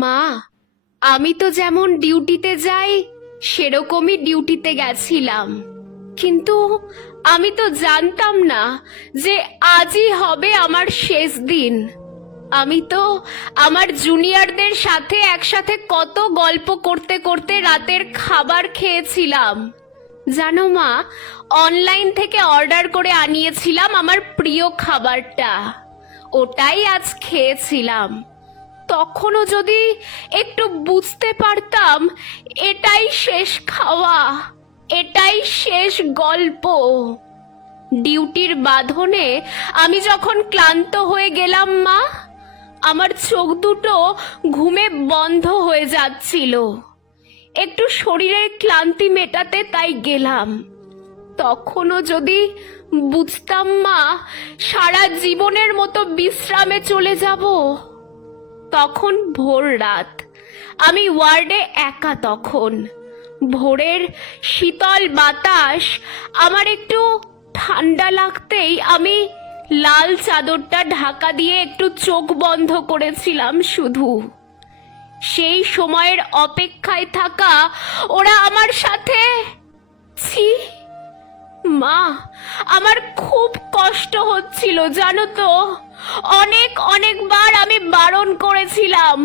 মা, আমি তো যেমন ডিউটিতে যাই সেরকমই ডিউটিতে গেছিলাম, কিন্তু আমি তো জানতাম না যে আজই হবে আমার শেষ দিন। আমি তো আমার জুনিয়রদের সাথে একসাথে কত গল্প করতে করতে রাতের খাবার খেয়েছিলাম। জানো মা, অনলাইন থেকে অর্ডার করে আনিয়েছিলাম আমার প্রিয় খাবারটা, ওটাই আজ খেয়েছিলাম। তখনও যদি একটু বুঝতে পারতাম এটাই শেষ খাওয়া, এটাই শেষ গল্প। ডিউটির বাঁধনে আমি যখন ক্লান্ত হয়ে গেলাম মা, আমার চোখ দুটো ঘুমে বন্ধ হয়ে যাচ্ছিল। একটু শরীরের ক্লান্তি মেটাতে তাই গেলাম। তখনও যদি বুঝতাম মা সারা জীবনের মতো বিশ্রামে চলে যাব। তখন ভোর রাত, আমি ওয়ার্ডে একা। তখন ভোরের শীতল বাতাস আমার একটু ঠান্ডা লাগতেই আমি লাল চাদরটা ঢাকা দিয়ে একটু চোখ বন্ধ করেছিলাম শুধু। সেই সময়ের অপেক্ষায় থাকা ওরা আমার সাথে। ছি মা, আমার খুব কষ্ট হচ্ছিল জানো তো। অনেকবার আমি বারণ করেছিলাম,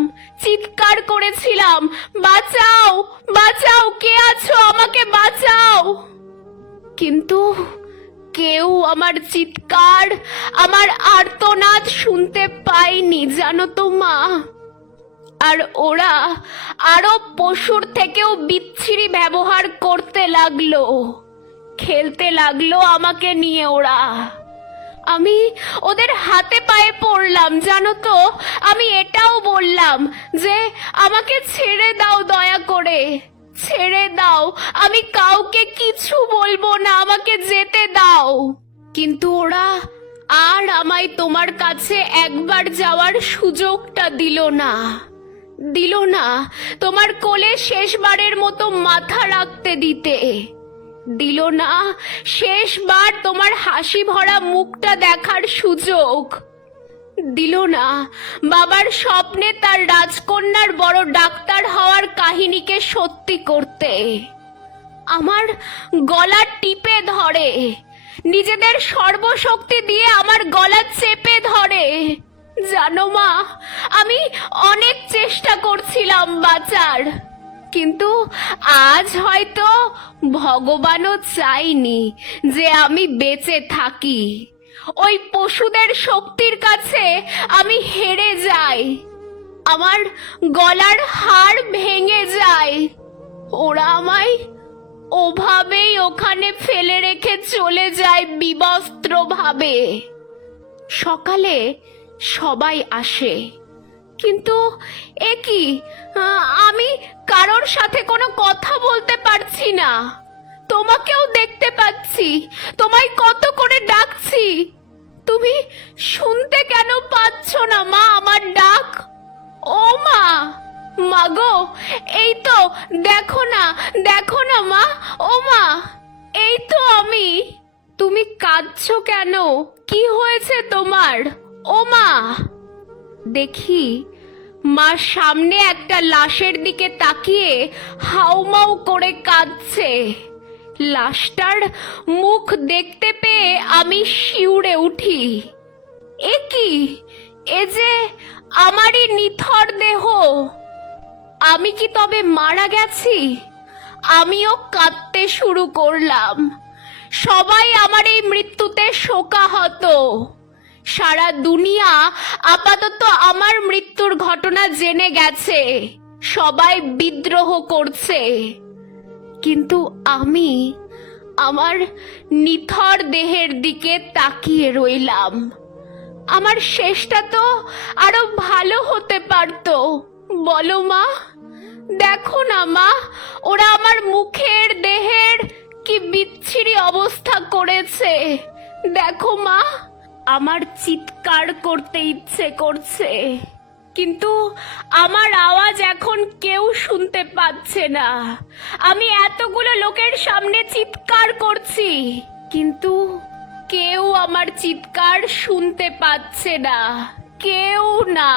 চিৎকার করেছিলাম, বাঁচাও বাঁচাও, কে আছো, আমাকে বাঁচাও। কিন্তু কেউ আমার চিৎকার, আমার আর্তনাদ শুনতে পায়নি জানো তো মা। আর ওরা আরো পশুর থেকেও বিচ্ছিরি ব্যবহার করতে লাগলো, খেলতে লাগলো আমাকে নিয়ে ওরা। আমি ওদের হাতে পায়ে পড়লাম জানো তো। আমি এটাও বললাম যে আমাকে ছেড়ে দাও, দয়া করে ছেড়ে দাও, আমি কাউকে কিছু বলবো না, আমাকে যেতে দাও। কিন্তু ওরা আর আমায় তোমার কাছে একবার যাওয়ার সুযোগটা দিল না, দিল না তোমার কোলে শেষবারের মতো মাথা রাখতে দিতে, দিল না শেষবার তোমার হাসি ভরা মুখটা দেখার সুযোগ, দিল না বাবার স্বপ্নে তার রাজকন্যার বড় ডাক্তার হওয়ার কাহিনীকে সত্যি করতে। আমার গলা টিপে ধরে, নিজেদের সর্বশক্তি দিয়ে আমার গলা চেপে ধরে। জানো মা, আমি অনেক চেষ্টা করছিলাম বাঁচার, কিন্তু আজ হয়তো ভগবানও চাইনি যে আমি বেঁচে থাকি। ওই পশুদের শক্তির কাছে আমি হেরে যাই, আমার গলার হাড় ভেঙে যায়। ওরা আমায় ওভাবেই ওখানে ফেলে রেখে চলে যায় বিবস্ত্র ভাবে। সকালে সবাই আসে, কিন্তু এ কি, আমি কারোর সাথে কোনো কথা বলতে পারছি না। তোমাকেও দেখতে পাচ্ছি, তোমায় কত করে ডাকছি, তুমি শুনতে কেন পাচ্ছ না মা আমার ডাক? ও মা, মাগো, এই তো দেখো না, দেখো না মা, ও মা, এই তো আমি। তুমি কাঁদছো কেন? কি হয়েছে তোমার? ও মা। দেখি মা সামনে একটা লাশের দিকে তাকিয়ে হাউমাউ করে কাঁদছে। লাশটার মুখ দেখতে পেয়ে আমি শিউরে উঠি। এ কি, এ যে আমারই নিথর দেহ। আমি কি তবে মারা গেছি? আমিও কাঁদতে শুরু করলাম। সবাই আমার এই মৃত্যুতে শোকাহত। সারা দুনিয়া আপাতত আমার মৃত্যুর ঘটনা জেনে গেছে, সবাই বিদ্রোহ করছে, কিন্তু আমি আমার নিথর দেহের দিকে তাকিয়ে রইলাম। আমার শেষটা তো আরো ভালো হতে পারতো, বলো মা। দেখো না মা, ওরা আমার মুখের দেহের কি বিচ্ছিরি অবস্থা করেছে। দেখো মা, আমার চিৎকার করতে ইচ্ছে করছে, কিন্তু আমার আওয়াজ এখন কেউ শুনতে পাচ্ছে না। আমি এতগুলো লোকের সামনে চিৎকার করছি, কিন্তু কেউ আমার চিৎকার শুনতে পাচ্ছে না, কেউ না।